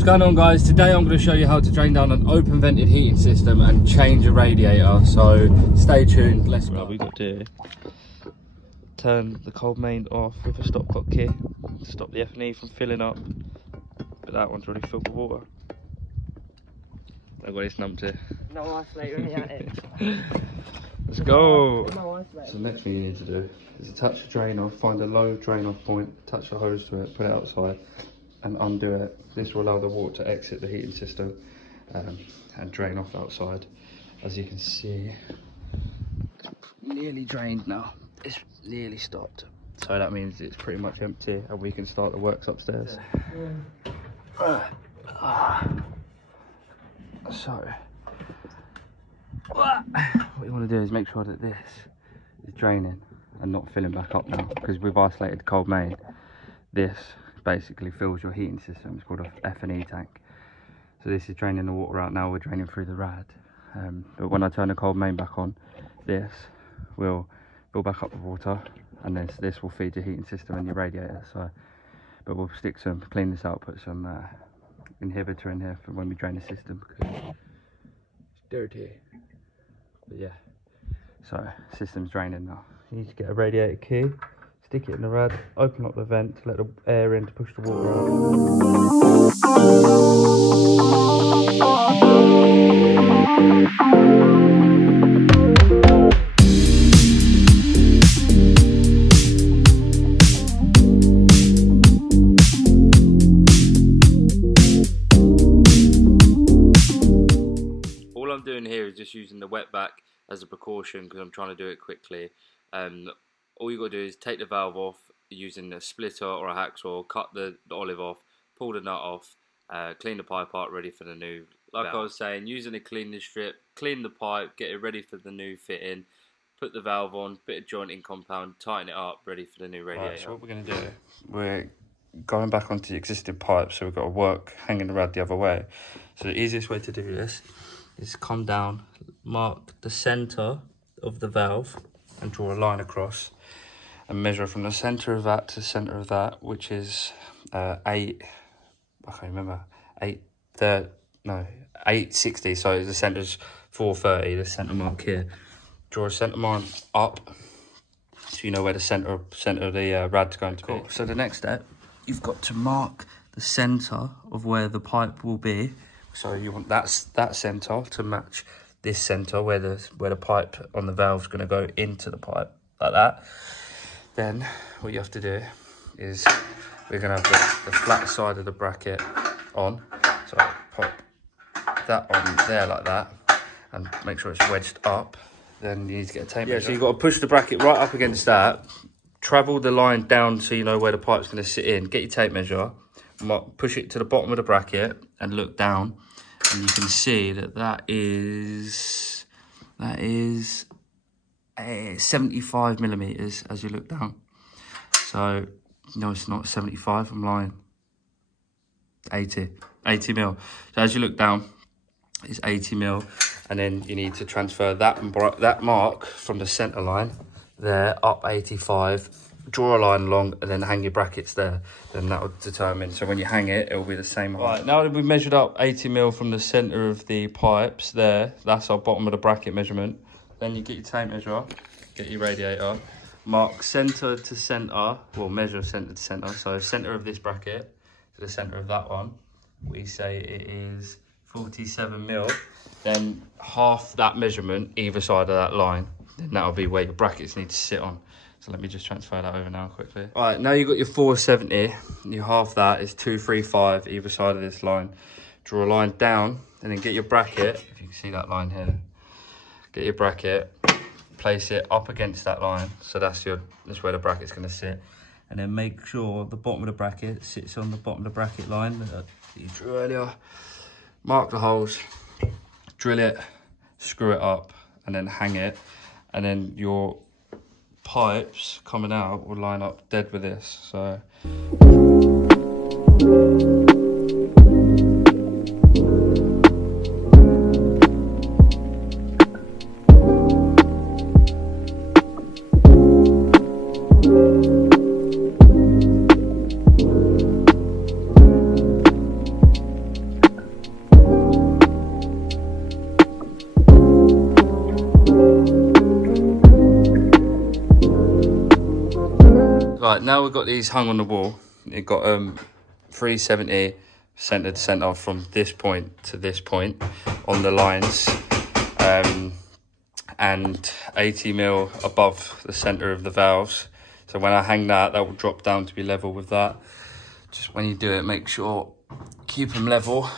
What's going on, guys? Today I'm going to show you how to drain down an open vented heating system and change a radiator, so stay tuned. Let's go. Right, we've got to turn the cold main off with a stopcock key, stop the F&E from filling up, but that one's already filled with water. I've got this numpty. No isolator in the attic. Let's go! No isolator. So the next thing you need to do is attach the drain off, find a low drain off point, attach the hose to it, put it outside and undo it. This will allow the water to exit the heating system and drain off outside. As you can see, it's nearly drained now. It's nearly stopped. So that means it's pretty much empty and we can start the works upstairs. So, what you want to do is make sure that this is draining and not filling back up now, because we've isolated the cold main. This basically fills your heating system. It's called a F&E tank. So this is draining the water out now. We're draining through the rad. But when I turn the cold main back on, this will fill back up with water, and this will feed your heating system and your radiator. So, but we'll clean this out, put some inhibitor in here for when we drain the system, because it's dirty. But yeah, so system's draining now. You need to get a radiator key, stick it in the rad, open up the vent to let the air in to push the water out. All I'm doing here is just using the wet back as a precaution because I'm trying to do it quickly. All you got to do is take the valve off using a splitter or a hacksaw, cut the olive off, pull the nut off, clean the pipe out, ready for the new valve. I was saying, using a cleaning strip, clean the pipe, get it ready for the new fitting, put the valve on, bit of jointing compound, tighten it up, ready for the new radiator. Right, so what we're going to do, we're going back onto the existing pipe, so we've got to work hanging the rad the other way. So the easiest way to do this is come down, mark the centre of the valve and draw a line across and measure from the centre of that to the centre of that, which is 860. So the centre's 430, the centre mark here. Draw a centre mark up so you know where the centre of the rad's going to be. So the next step, you've got to mark the centre of where the pipe will be. So you want that centre to match this centre where the pipe on the valve's going to go into the pipe, like that. Then what you have to do is we're going to have the flat side of the bracket on. So pop that on there like that and make sure it's wedged up. Then you need to get a tape measure. So you've got to push the bracket right up against that, travel the line down so you know where the pipe's going to sit in, get your tape measure, push it to the bottom of the bracket and look down, and you can see that is 75 millimeters as you look down. So no, it's not 75, I'm lying. 80 mil. So as you look down, it's 80 mil, and then you need to transfer that mark from the center line there up 85, draw a line along, and then hang your brackets there. Then that will determine, so when you hang it, it will be the same height. Right, now that we've measured up 80 mil from the center of the pipes there, that's our bottom of the bracket measurement. Then you get your tape measure, get your radiator, mark center to center, well, measure center to center. So center of this bracket to the center of that one, we say it is 47 mil. Then half that measurement either side of that line, then that'll be where your brackets need to sit on. So let me just transfer that over now quickly. All right, now you've got your 470, you half that is 235 either side of this line. Draw a line down and then get your bracket, if you can see that line here, get your bracket, place it up against that line. So that's where the bracket's gonna sit. And then make sure the bottom of the bracket sits on the bottom of the bracket line that you drew earlier. Mark the holes, drill it, screw it up, and then hang it. And then your pipes coming out will line up dead with this. So Right, now we've got these hung on the wall. You've got 370 centre to centre from this point to this point on the lines, and 80 mil above the centre of the valves. So when I hang that, that will drop down to be level with that. Just when you do it, make sure, keep them level.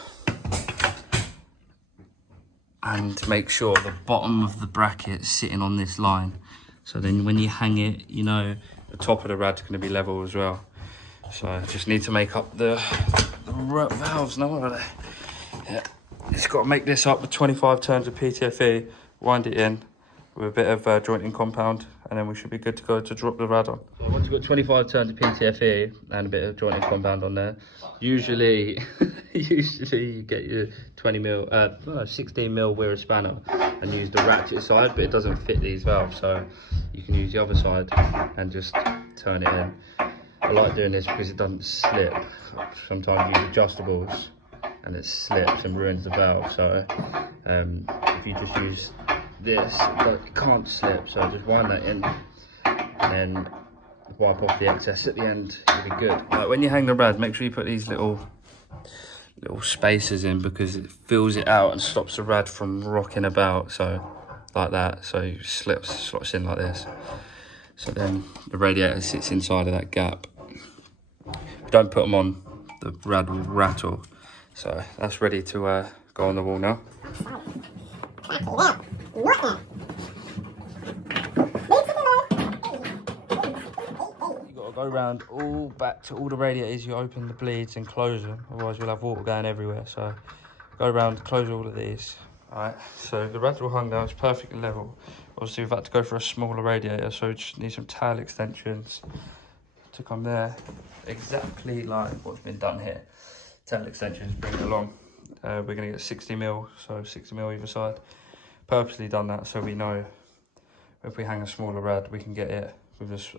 And make sure the bottom of the bracket is sitting on this line. So then when you hang it, you know, the top of the rad's going to be level as well. So I just need to make up the valves now, are they? Yeah, it's got to make this up with 25 turns of PTFE, wind it in with a bit of jointing compound, and then we should be good to go to drop the rad on. So once you've got 25 turns of PTFE and a bit of jointing compound on there, usually you get your 16 mil wear spanner and use the ratchet side, but it doesn't fit these valves, so you can use the other side and just turn it in. I like doing this because it doesn't slip. Sometimes you use adjustables and it slips and ruins the valve, so if you just use this, it can't slip, so just wind that in and then wipe off the excess at the end. Really good. Like when you hang the rad, make sure you put these little spacers in, because it fills it out and stops the rad from rocking about, so like that. So you slots in like this, so then the radiator sits inside of that gap. If you don't put them on, the rad will rattle. So that's ready to go on the wall now. You've got to go around all back to all the radiators. You open the bleeds and close them, otherwise you'll have water going everywhere. So go around, close all of these. Alright, so the rad's all hung down, it's perfectly level. Obviously we've had to go for a smaller radiator, so we just need some tail extensions to come there, exactly like what's been done here. Tail extensions, bring it along. We're going to get 60 mil, so 60 mil either side. Purposely done that so we know if we hang a smaller rad, we can get it with this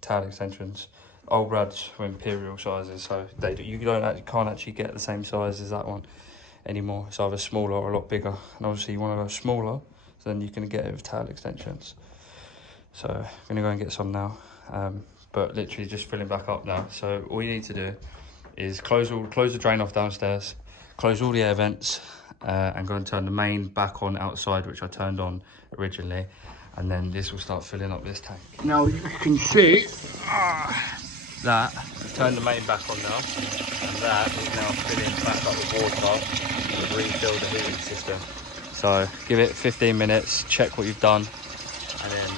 tail extensions. Old rads are imperial sizes, so you can't actually get the same size as that one anymore. It's either smaller or a lot bigger, and obviously you want to go smaller, so then you can get it with tail extensions. So I'm gonna go and get some now, but literally just filling back up now. So all you need to do is close the drain off downstairs, close all the air vents, and go and turn the main back on outside, which I turned on originally, and then this will start filling up this tank. Now you can see that I've turned the main back on now, and that is now filling back up with water to refill the heating system. So give it 15 minutes, check what you've done, and then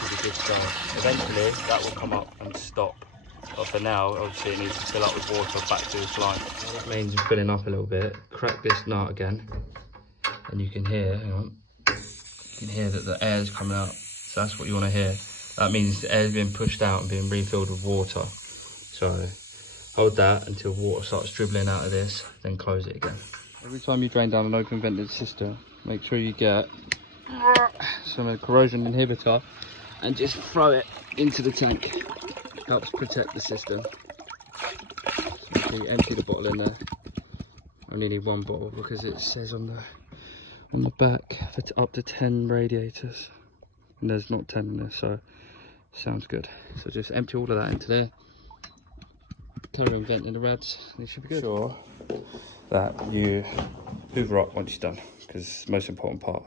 you'll be good to go. Eventually that will come up and stop. But for now, obviously it needs to fill up with water back to this line. That means it's filling up a little bit. Crack this nut again, and you can hear, hang on, you can hear that the air's coming out. So that's what you want to hear. That means the air's being pushed out and being refilled with water. So hold that until water starts dribbling out of this, then close it again. Every time you drain down an open vented system, make sure you get some corrosion inhibitor and just throw it into the tank. Helps protect the system. So you empty the bottle in there. I only need one bottle because it says on the back for up to 10 radiators, and there's not 10 in there, so sounds good. So just empty all of that into there. Carry on venting the rads, and it should be good. Sure that you hoover up once you're done, because it's the most important part.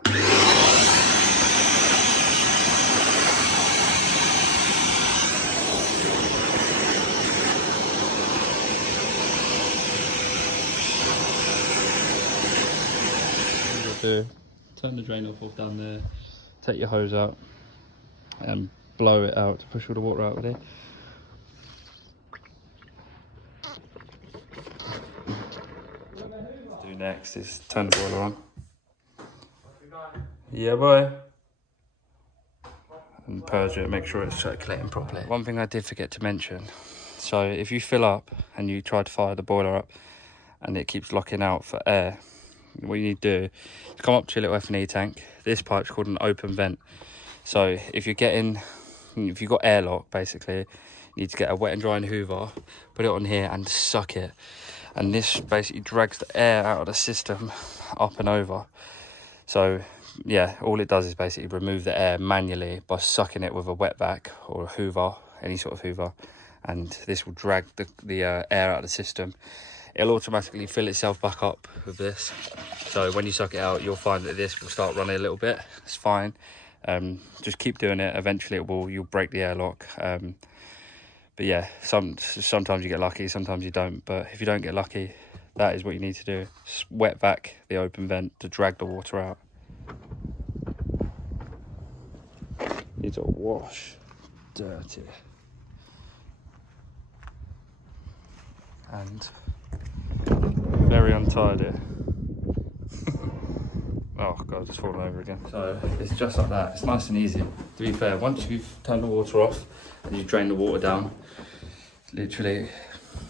Turn the drain off down there, take your hose out and blow it out to push all the water out with it. What to do next is turn the boiler on. Yeah boy. And purge it, make sure it's circulating properly. One thing I did forget to mention, so if you fill up and you try to fire the boiler up and it keeps locking out for air, what you need to do is come up to your little F&E tank. This pipe's called an open vent. So if you've got airlock, basically, you need to get a wet and drying hoover, put it on here and suck it. And this basically drags the air out of the system up and over. So yeah, all it does is basically remove the air manually by sucking it with a wet vac or a hoover, any sort of hoover, and this will drag the air out of the system. It'll automatically fill itself back up with this, so when you suck it out, you'll find that this will start running a little bit. It's fine. Just keep doing it. Eventually you'll break the airlock. But yeah, sometimes you get lucky, sometimes you don't. But if you don't get lucky, that is what you need to do. Just wet vac the open vent to drag the water out. Needs a wash. Dirty. And very untidy. Oh god, it's fallen over again. So it's just like that. It's nice and easy. To be fair, once you've turned the water off and you drain the water down, literally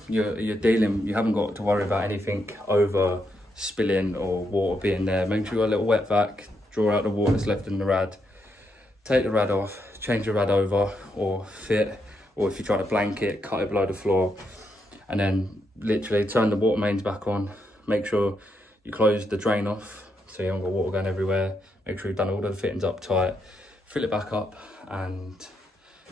you're dealing, you haven't got to worry about anything over spilling or water being there. Make sure you've got a little wet vac, draw out the water that's left in the rad, take the rad off, change the rad over or fit, or if you try to blanket, cut it below the floor, and then literally turn the water mains back on. Make sure you close the drain off so you haven't got water going everywhere. Make sure you've done all the fittings up tight, fill it back up and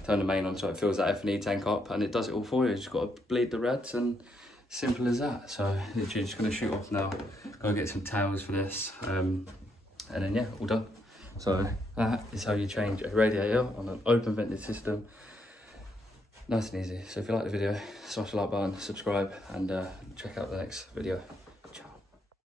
turn the main on so it fills that F&E tank up, and it does it all for you. You just got to bleed the rads, and simple as that. So literally just going to shoot off now, go get some towels for this, and then yeah, all done. So that is how you change a radiator on an open vented system. Nice and easy. So if you like the video, smash the like button, subscribe, and check out the next video.